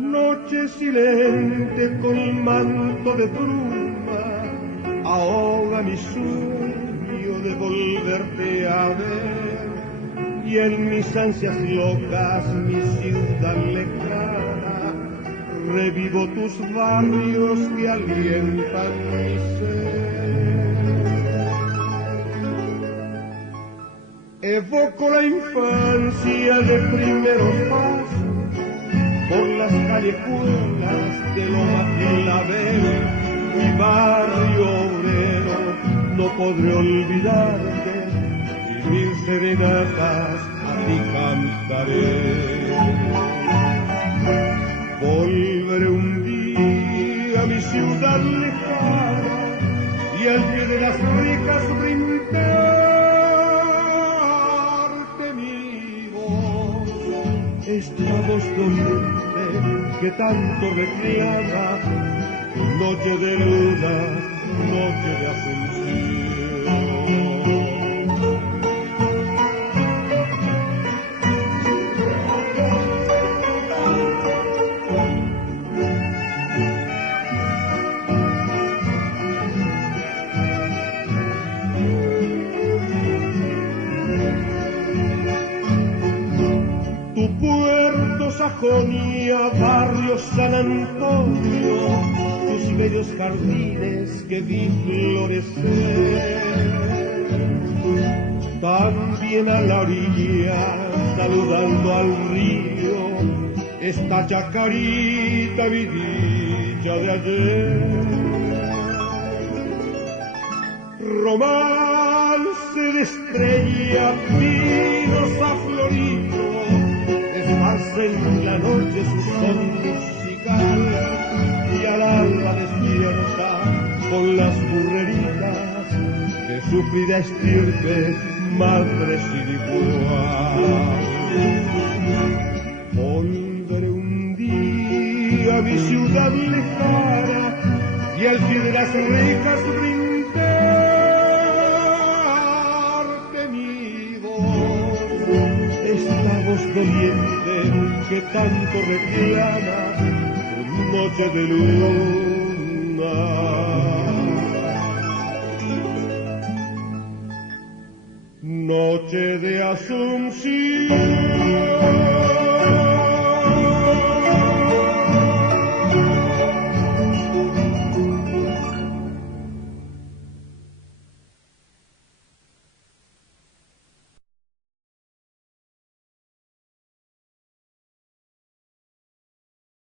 noche silente con el manto de bruma ahoga mi sueño de volverte a ver, y en mis ansias locas, mi ciudad lejana, revivo tus barrios que alientan mi ser. Evoco la infancia de primeros pasos por las callejuelas de Loma Clavel, mi barrio obrero, no podré olvidarte, y mil serenatas a ti cantaré. Volveré un día a mi ciudad lejana y al pie de las ricas brindarte mi voz, esta voz doliente que tanto reclama, noche de luna, noche de Asunción. Tu puerto Sajonia, barrio San Antonio, tus bellos jardines que vi florecer. También a la orilla, saludando al río, esta chacarita vidilla de ayer. Romance de estrella, pinos afloridos, esparcen la noche su son musical, y al alba despierta con las burreritas de sufrida estirpe, madre sin igual. Volveré un día a mi ciudad lejana y al pie de las rejas brindarte mi voz, esta voz doliente que tanto reclama tu noche de luna. Noche de Asunción.